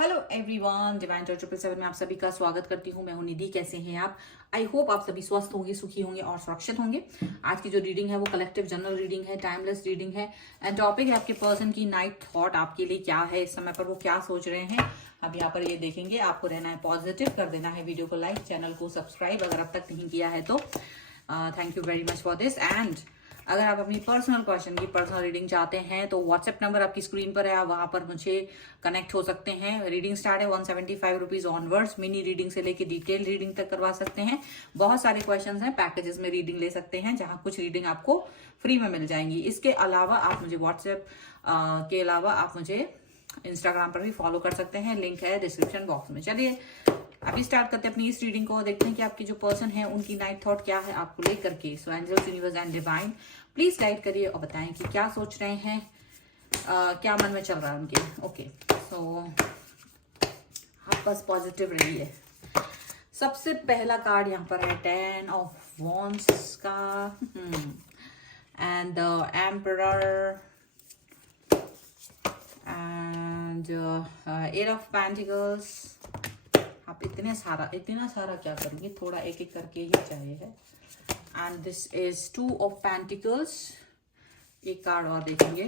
Hello everyone, divine talk 777 में आप सभी का स्वागत करती हूँ। मैं हूँ निधि। कैसे हैं आप? आई होप आप सभी स्वस्थ होंगे, सुखी होंगे और सुरक्षित होंगे। आज की जो रीडिंग है वो कलेक्टिव जनरल रीडिंग है, टाइमलेस रीडिंग है। एंड टॉपिक है आपके पर्सन की नाइट थॉट आपके लिए क्या है, इस समय पर वो क्या सोच रहे हैं। अब यहाँ पर ये देखेंगे। आपको रहना है पॉजिटिव, कर देना है वीडियो को लाइक, चैनल को सब्सक्राइब अगर अब तक नहीं किया है तो। Thank you very much for this. And अगर आप अपनी पर्सनल क्वेश्चन की पर्सनल रीडिंग चाहते हैं तो व्हाट्सएप नंबर आपकी स्क्रीन पर है, आप वहां पर मुझे कनेक्ट हो सकते हैं। रीडिंग स्टार्ट है 175 रुपीज ऑनवर्ड्स। मिनी रीडिंग से लेके डिटेल रीडिंग तक करवा सकते हैं। बहुत सारे क्वेश्चन हैं, पैकेजेस में रीडिंग ले सकते हैं जहां कुछ रीडिंग आपको फ्री में मिल जाएंगी। इसके अलावा आप मुझे व्हाट्सएप के अलावा आप मुझे इंस्टाग्राम पर भी फॉलो कर सकते हैं, लिंक है डिस्क्रिप्शन बॉक्स में। चलिए अभी स्टार्ट करते हैं अपनी इस रीडिंग को। देखते हैं कि आपकी जो पर्सन है उनकी नाइट थॉट क्या है आपको लेकर के। So angels, universe and divine please guide करिए और बताएं कि क्या सोच रहे हैं, क्या मन में चल रहा है उनके। ओके, सो आप बस पॉजिटिव रहिए। सबसे पहला कार्ड यहाँ पर है 10 ऑफ वॉन्ड्स का and the emperor and 8 of pentacles. आप इतना सारा क्या करेंगे, थोड़ा एक एक करके ही चाहिए है। And this is 2 of pentacles. एक कार्ड और देखेंगे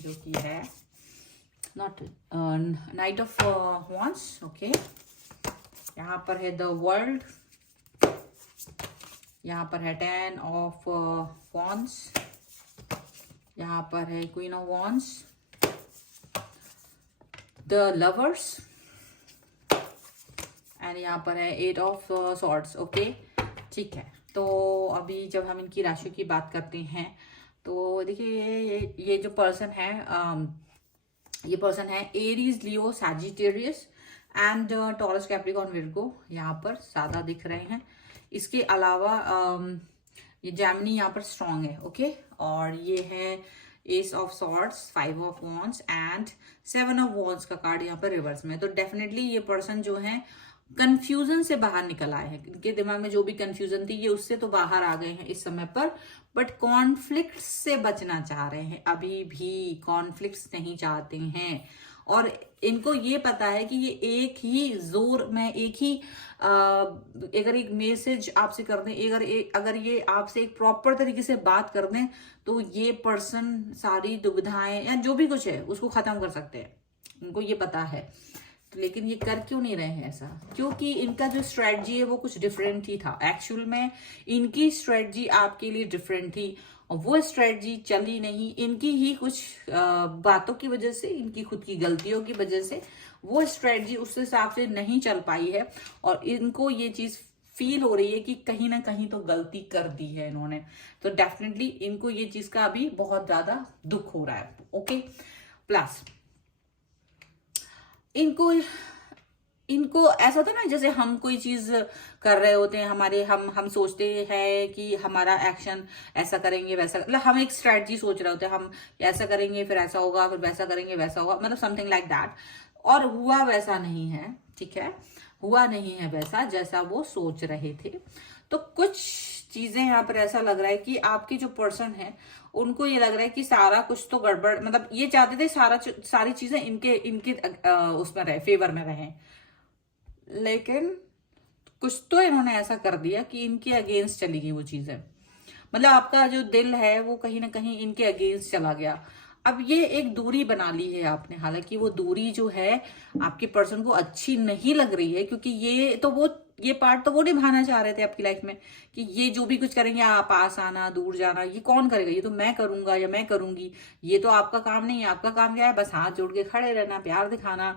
जो कि है not night of wands. Okay, यहाँ पर है द वर्ल्ड, यहाँ पर है 10 ऑफ वॉन्ड्स, यहाँ पर है queen of wands, the lovers and यहाँ पर है 8 ऑफ सॉर्ड्स। ओके, ठीक है। तो अभी जब हम इनकी राशि की बात करते हैं तो देखिए ये जो पर्सन है, ये पर्सन है Aries, Leo, Sagittarius and taurus, Capricorn, Virgo. यहाँ पर सादा दिख रहे हैं। इसके अलावा ये जेमिनी यहाँ पर स्ट्रांग है। ओके, और ये है S of swords, 5 of wands and 7 of wands का कार्ड यहाँ पर रिवर्स में। तो डेफिनेटली ये पर्सन जो है कंफ्यूजन से बाहर निकल आए हैं। इनके दिमाग में जो भी कंफ्यूजन थी ये उससे तो बाहर आ गए हैं इस समय पर, बट कॉन्फ्लिक्ट से बचना चाह रहे हैं। अभी भी कॉन्फ्लिक्ट्स नहीं चाहते हैं और इनको ये पता है कि ये एक ही जोर में, एक ही अगर एक मैसेज आपसे कर दें, अगर ये आपसे एक प्रॉपर तरीके से बात कर दें तो ये पर्सन सारी दुविधाएं या जो भी कुछ है उसको खत्म कर सकते हैं। इनको ये पता है। लेकिन ये कर क्यों नहीं रहे हैं ऐसा? क्योंकि इनका जो स्ट्रेटजी है वो कुछ डिफरेंट ही था। एक्चुअल में इनकी स्ट्रेटजी आपके लिए डिफरेंट थी और वो स्ट्रेटजी चली नहीं। इनकी ही कुछ बातों की वजह से, इनकी खुद की गलतियों की वजह से वो स्ट्रेटजी उस हिसाब से नहीं चल पाई है और इनको ये चीज फील हो रही है कि कहीं ना कहीं तो गलती कर दी है इन्होंने। तो डेफिनेटली इनको ये चीज का अभी बहुत ज्यादा दुख हो रहा है। ओके, प्लस इनको ऐसा होता है ना, जैसे हम कोई चीज कर रहे होते हैं, हम सोचते हैं कि हमारा एक्शन ऐसा करेंगे वैसा, मतलब हम एक स्ट्रेटजी सोच रहे होते हैं, हम ऐसा करेंगे फिर ऐसा होगा, फिर वैसा करेंगे वैसा होगा, मतलब समथिंग लाइक दैट। और हुआ वैसा नहीं है, ठीक है, हुआ नहीं है वैसा जैसा वो सोच रहे थे। तो कुछ चीजें यहाँ पर ऐसा लग रहा है कि आपके जो पर्सन है उनको ये लग रहा है कि सारा कुछ तो गड़बड़, मतलब ये चाहते थे सारी चीजें इनके इनके उसमें रहे, फेवर में रहे, लेकिन कुछ तो इन्होंने ऐसा कर दिया कि इनके अगेंस्ट चली गई वो चीजें। मतलब आपका जो दिल है वो कहीं ना कहीं इनके अगेंस्ट चला गया। अब ये एक दूरी बना ली है आपने, हालांकि वो दूरी जो है आपके पर्सन को अच्छी नहीं लग रही है, क्योंकि ये पार्ट तो वो निभाना चाह रहे थे आपकी लाइफ में कि ये जो भी कुछ करेंगे, आप पास आना, दूर जाना, ये कौन करेगा, ये तो मैं करूंगा या मैं करूंगी, ये तो आपका काम नहीं है। आपका काम क्या है? बस हाथ जोड़ के खड़े रहना, प्यार दिखाना,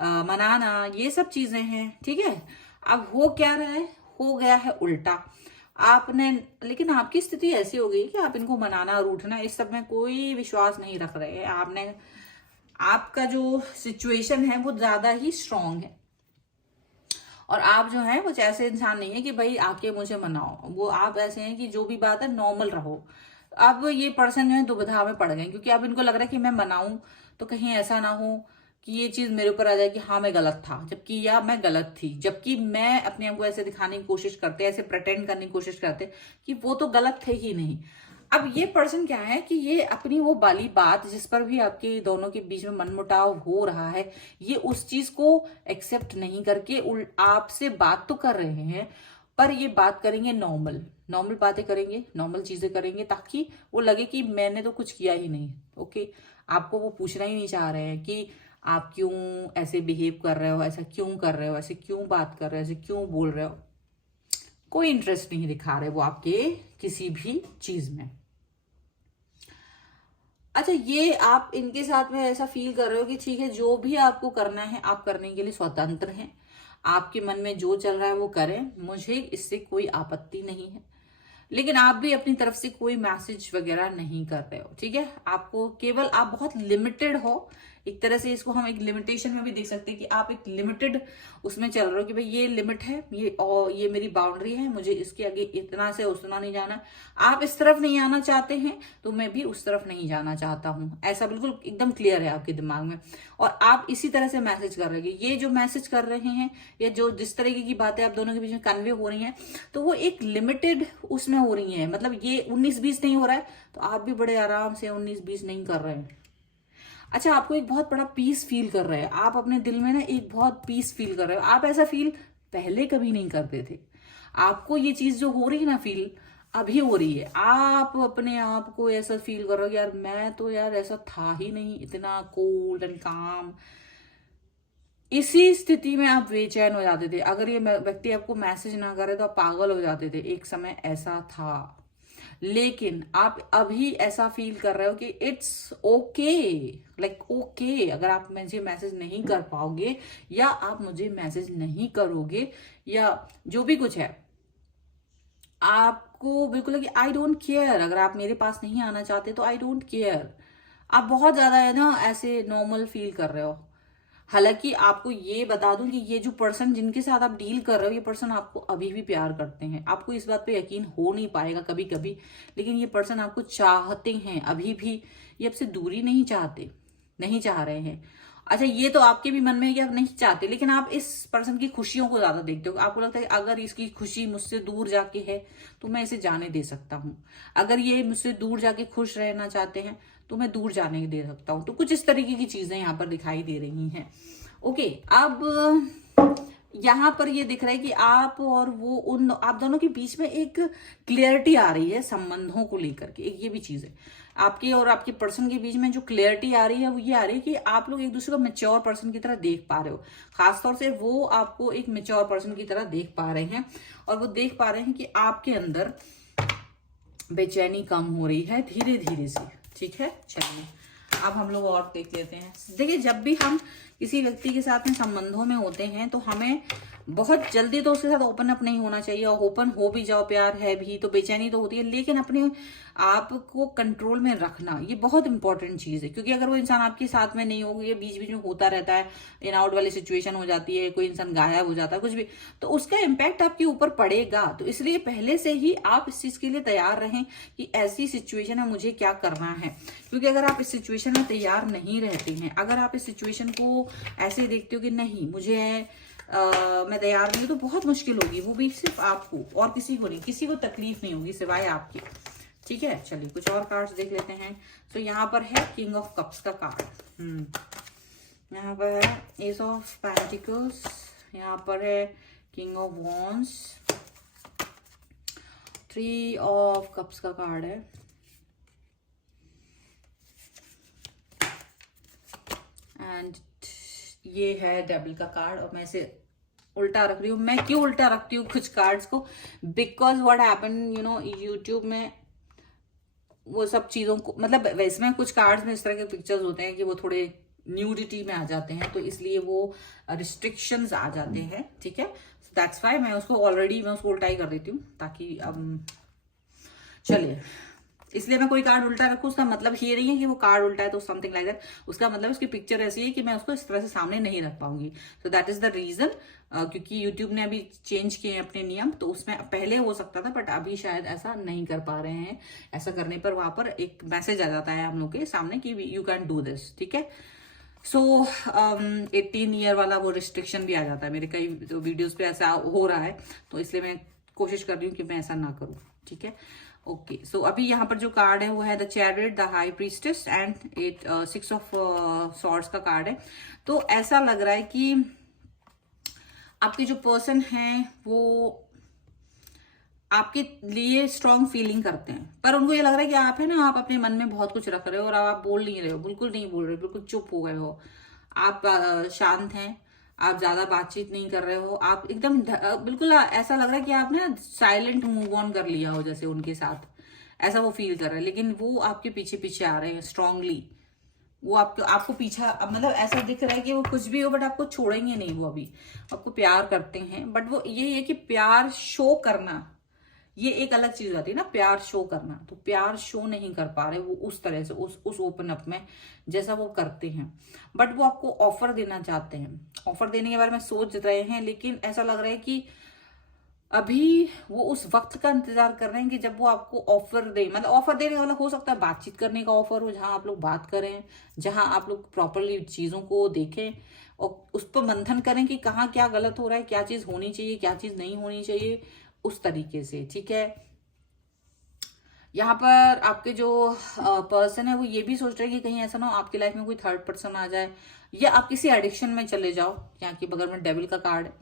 मनाना, ये सब चीजें हैं, ठीक है। अब हो क्या रहा है, हो गया है उल्टा आपने। लेकिन आपकी स्थिति ऐसी हो गई कि आप इनको मनाना, रूठना, इस सब में कोई विश्वास नहीं रख रहे हैं। आपका जो सिचुएशन है वो ज्यादा ही स्ट्रांग है और आप जो है वो ऐसे इंसान नहीं है कि भाई आके मुझे मनाओ। वो आप ऐसे हैं कि जो भी बात है नॉर्मल रहो। अब ये पर्सन जो है दुविधा में पड़ गए, क्योंकि अब इनको लग रहा है कि मैं मनाऊं तो कहीं ऐसा ना हो कि ये चीज मेरे ऊपर आ जाए कि हाँ मैं गलत था, जबकि या मैं गलत थी, जबकि मैं अपने आप को ऐसे दिखाने की कोशिश करते, ऐसे प्रेटेंड करने की कोशिश करते कि वो तो गलत थे ही नहीं। अब ये पर्सन क्या है कि ये अपनी वो वाली बात जिस पर भी आपके दोनों के बीच में मनमुटाव हो रहा है, ये उस चीज को एक्सेप्ट नहीं करके आपसे बात तो कर रहे हैं, पर ये बात करेंगे नॉर्मल नॉर्मल बातें करेंगे, नॉर्मल चीजें करेंगे, ताकि वो लगे कि मैंने तो कुछ किया ही नहीं। ओके, आपको वो पूछना ही नहीं चाह रहे हैं कि आप क्यों ऐसे बिहेव कर रहे हो, ऐसा क्यों कर रहे हो, ऐसे क्यों बात कर रहे हो, ऐसे क्यों बोल रहे हो। कोई इंटरेस्ट नहीं दिखा रहे वो आपके किसी भी चीज में। अच्छा, ये आप इनके साथ में ऐसा फील कर रहे हो कि ठीक है, जो भी आपको करना है आप करने के लिए स्वतंत्र हैं, आपके मन में जो चल रहा है वो करें, मुझे इससे कोई आपत्ति नहीं है। लेकिन आप भी अपनी तरफ से कोई मैसेज वगैरह नहीं कर रहे हो, ठीक है। आपको केवल आप बहुत लिमिटेड हो, एक तरह से इसको हम एक लिमिटेशन में भी देख सकते हैं कि आप एक लिमिटेड उसमें चल रहे हो कि भाई ये लिमिट है, ये और ये मेरी बाउंड्री है, मुझे इसके आगे इतना से उतना नहीं जाना। आप इस तरफ नहीं आना चाहते हैं तो मैं भी उस तरफ नहीं जाना चाहता हूं, ऐसा बिल्कुल एकदम क्लियर है आपके दिमाग में। और आप इसी तरह से मैसेज कर रहे हैं। ये जो मैसेज कर रहे हैं या जो जिस तरीके की बातें आप दोनों के बीच में कन्वे हो रही हैं, तो वो एक लिमिटेड उसमें हो रही है। मतलब ये 19-20 नहीं हो रहा है तो आप भी बड़े आराम से 19-20 नहीं कर रहे हैं। अच्छा, आपको एक बहुत बड़ा पीस फील कर रहे हैं, आप अपने दिल में ना एक बहुत पीस फील कर रहे हो। आप ऐसा फील पहले कभी नहीं करते थे। आपको ये चीज जो हो रही है ना फील, अभी हो रही है। आप अपने आप को ऐसा फील कर रहे हो यार, मैं तो यार ऐसा था ही नहीं, इतना कोल्ड एंड काम। इसी स्थिति में आप बेचैन हो जाते थे। अगर ये व्यक्ति आपको मैसेज ना करे तो आप पागल हो जाते थे। एक समय ऐसा था। लेकिन आप अभी ऐसा फील कर रहे हो कि इट्स ओके, लाइक ओके, अगर आप मुझे मैसेज नहीं कर पाओगे या आप मुझे मैसेज नहीं करोगे या जो भी कुछ है, आपको बिल्कुल है कि आई डोंट केयर। अगर आप मेरे पास नहीं आना चाहते तो आई डोंट केयर। आप बहुत ज्यादा है ना ऐसे नॉर्मल फील कर रहे हो। हालांकि आपको ये बता दूं कि ये जो पर्सन जिनके साथ आप डील कर रहे हो, ये पर्सन आपको अभी भी प्यार करते हैं। आपको इस बात पे यकीन हो नहीं पाएगा कभी कभी, लेकिन ये पर्सन आपको चाहते हैं अभी भी। ये आपसे दूरी नहीं चाहते, नहीं चाह रहे हैं। अच्छा, ये तो आपके भी मन में है कि आप नहीं चाहते, लेकिन आप इस पर्सन की खुशियों को ज्यादा देखते हो। आपको लगता है कि अगर इसकी खुशी मुझसे दूर जाके है तो मैं इसे जाने दे सकता हूँ। अगर ये मुझसे दूर जाके खुश रहना चाहते हैं तो मैं दूर जाने दे सकता हूँ। तो कुछ इस तरीके की चीजें यहाँ पर दिखाई दे रही हैं। ओके, अब यहाँ पर ये दिख रहा है कि आप और वो उन आप दोनों के बीच में एक क्लियरिटी आ रही है संबंधों को लेकर के। एक ये भी चीज है आपके और आपके पर्सन के बीच में जो क्लियरिटी आ रही है, वो ये आ रही है कि आप लोग एक दूसरे को मैच्योर पर्सन की तरह देख पा रहे हो। खासतौर से वो आपको एक मैच्योर पर्सन की तरह देख पा रहे हैं, और वो देख पा रहे हैं कि आपके अंदर बेचैनी कम हो रही है धीरे धीरे से। ठीक है, चलिए अब हम लोग और देख लेते हैं। देखिए, जब भी हम किसी व्यक्ति के साथ में संबंधों में होते हैं तो हमें बहुत जल्दी तो उसके साथ ओपन अप नहीं होना चाहिए। और ओपन हो भी जाओ, प्यार है भी तो बेचैनी तो होती है, लेकिन अपने आप को कंट्रोल में रखना ये बहुत इंपॉर्टेंट चीज है। क्योंकि अगर वो इंसान आपके साथ में नहीं होगा, ये बीच बीच में होता रहता है, इन आउट वाली सिचुएशन हो जाती है, कोई इंसान गायब हो जाता है, कुछ भी, तो उसका इम्पैक्ट आपके ऊपर पड़ेगा। तो इसलिए पहले से ही आप इस चीज के लिए तैयार रहें कि ऐसी सिचुएशन में मुझे क्या करना है। क्योंकि अगर आप इस सिचुएशन में तैयार नहीं रहते हैं, अगर आप इस सिचुएशन को ऐसे देखते हो कि नहीं मुझे मैं तैयार नहीं हूं, तो बहुत मुश्किल होगी। वो भी सिर्फ आपको और किसी को नहीं, किसी को तकलीफ नहीं होगी सिवाय आपकी। ठीक है, चलिए कुछ और कार्ड्स देख लेते हैं। तो यहाँ पर है किंग ऑफ कप्स का कार्ड, यहाँ पर है एस ऑफ पेंटिकल्स, यहाँ पर है king of wands, 3 of cups का कार्ड है, एंड ये है डेविल का कार्ड। और मैं इसे उल्टा रख रही हूँ। मैं क्यों उल्टा रखती हूँ कुछ कार्ड्स को? Because what happen, you know, YouTube में वो सब चीजों को, मतलब वैसे में कुछ कार्ड्स में इस तरह के पिक्चर्स होते हैं कि वो थोड़े न्यूडिटी में आ जाते हैं, तो इसलिए वो रिस्ट्रिक्शंस आ जाते हैं। ठीक है, दैट्स व्हाई मैं उसको उल्टा ही कर देती हूँ, ताकि अब चलिए, इसलिए मैं कोई कार्ड उल्टा रखूँ उसका मतलब ये नहीं है कि वो कार्ड उल्टा है तो समथिंग लाइक दैट। उसका मतलब उसकी पिक्चर ऐसी है कि मैं उसको इस तरह से सामने नहीं रख पाऊंगी। So that is the reason. क्योंकि यूट्यूब ने अभी चेंज किए हैं अपने नियम, तो उसमें पहले हो सकता था, बट अभी शायद ऐसा नहीं कर पा रहे हैं। ऐसा करने पर वहां पर एक मैसेज आ जाता है हम लोग के सामने कि यू कैन डू दिस। ठीक है, सो 18 ईयर वाला वो रिस्ट्रिक्शन भी आ जाता है। मेरे कई वीडियोज पे ऐसा हो रहा है, तो इसलिए मैं कोशिश कर रही हूँ कि मैं ऐसा ना करूँ। ठीक है, ओके, सो अभी यहाँ पर जो कार्ड है वो है the chariot, the high priestess and 6 of swords का कार्ड है। तो ऐसा लग रहा है कि आपके जो पर्सन है वो आपके लिए स्ट्रॉन्ग फीलिंग करते हैं, पर उनको ये लग रहा है कि आप है ना, आप अपने मन में बहुत कुछ रख रहे हो और आप बोल नहीं रहे हो, बिल्कुल नहीं बोल रहे हो, बिल्कुल चुप हो गए हो। आप शांत हैं, आप ज्यादा बातचीत नहीं कर रहे हो, आप एकदम बिल्कुल ऐसा लग रहा है कि आप ना साइलेंट मूव ऑन कर लिया हो जैसे उनके साथ, ऐसा वो फील कर रहे हैं। लेकिन वो आपके पीछे पीछे आ रहे हैं स्ट्रांगली, वो आपको आपको पीछा, मतलब ऐसा दिख रहा है कि वो कुछ भी हो बट आपको छोड़ेंगे नहीं। वो अभी आपको प्यार करते हैं, बट वो ये है कि प्यार शो करना, ये एक अलग चीज होती है ना, प्यार शो करना। तो प्यार शो नहीं कर पा रहे वो उस तरह से, उस ओपन अप में जैसा वो करते हैं। बट वो आपको ऑफर देना चाहते हैं, ऑफर देने के बारे में सोच रहे हैं, लेकिन ऐसा लग रहा है कि अभी वो उस वक्त का इंतजार कर रहे हैं कि जब वो आपको ऑफर दे, मतलब ऑफर देने का मतलब हो सकता है बातचीत करने का ऑफर हो, जहां आप लोग बात करें, जहां आप लोग प्रॉपरली चीजों को देखें और उस पर मंथन करें कि कहाँ क्या गलत हो रहा है, क्या चीज होनी चाहिए, क्या चीज नहीं होनी चाहिए, उस तरीके से। ठीक है, यहाँ पर आपके जो पर्सन है वो ये भी सोच रहे हैं कि कहीं ऐसा ना हो आपकी लाइफ में कोई थर्ड पर्सन आ जाए, या आप किसी एडिक्शन में चले जाओ। यहाँ की बगल में डेविल का कार्ड है,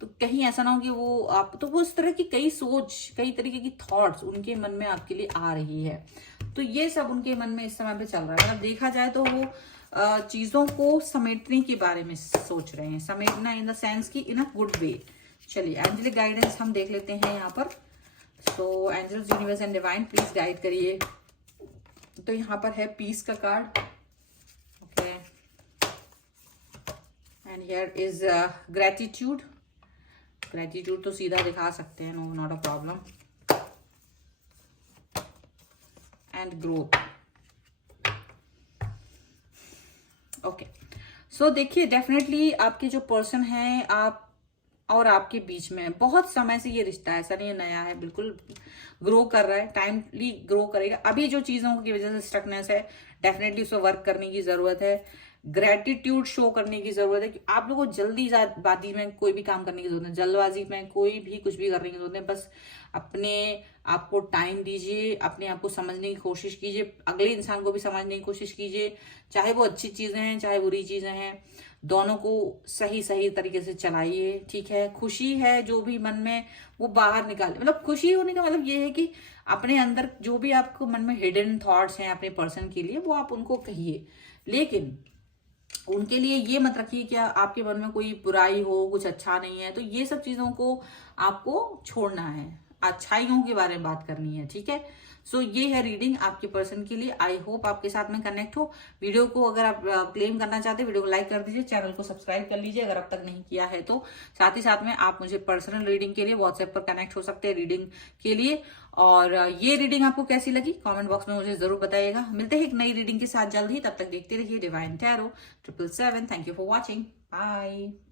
तो कहीं ऐसा ना हो कि वो आप, तो वो इस तरह की कई सोच, कई तरीके की थॉट्स उनके मन में आपके लिए आ रही है। तो ये सब उनके मन में इस समय पे चल रहा है। मतलब देखा जाए तो वो चीजों को समेटने के बारे में सोच रहे हैं, समेटना इन द सेंस की इन अ गुड वे। चलिए एंजेलिक गाइडेंस हम देख लेते हैं यहाँ पर। So angels, universe and divine please guide करिए। तो यहाँ पर है पीस का card, okay, and here is gratitude. Gratitude तो सीधा दिखा सकते हैं, no not a problem, and growth. Okay, so देखिए डेफिनेटली आपके जो पर्सन है, आप और आपके बीच में बहुत समय से ये रिश्ता है, ऐसा नहीं है नया है, बिल्कुल ग्रो कर रहा है, टाइमली ग्रो करेगा। अभी जो चीजों की वजह से स्टकनेस है, डेफिनेटली उसको वर्क करने की जरूरत है, ग्रेटिट्यूड शो करने की जरूरत है। कि आप लोगों को जल्दीबाजी में कोई भी काम करने की जरूरत है, जल्दबाजी में कोई भी कुछ भी करने की जरूरत है। बस अपने आप को टाइम दीजिए, अपने आप को समझने की कोशिश कीजिए, अगले इंसान को भी समझने की कोशिश कीजिए, चाहे वो अच्छी चीजें हैं चाहे बुरी चीजें हैं, दोनों को सही सही तरीके से चलाइए। ठीक है, खुशी है जो भी मन में वो बाहर निकाले, मतलब खुशी होने का मतलब ये है कि अपने अंदर जो भी आपको मन में हिडन थॉट्स हैं अपने पर्सन के लिए, वो आप उनको कहिए। लेकिन उनके लिए ये मत रखिए कि आपके मन में कोई बुराई हो, कुछ अच्छा नहीं है। तो ये सब चीजों को आपको छोड़ना है, अच्छाइयों के बारे में बात करनी है। ठीक है, सो ये है रीडिंग आपके पर्सन के लिए। आई होप आपके साथ में कनेक्ट हो। वीडियो को अगर आप क्लेम करना चाहते हैं, वीडियो को लाइक कर दीजिए, चैनल को सब्सक्राइब कर लीजिए अगर अब तक नहीं किया है तो। साथ ही साथ में आप मुझे पर्सनल रीडिंग के लिए व्हाट्सएप पर कनेक्ट हो सकते हैं रीडिंग के लिए। और ये रीडिंग आपको कैसी लगी कमेंट बॉक्स में मुझे जरूर बताइएगा। मिलते हैं एक नई रीडिंग के साथ जल्द ही, तब तक देखते रहिए divine tarot 777। Thank you for watching, bye.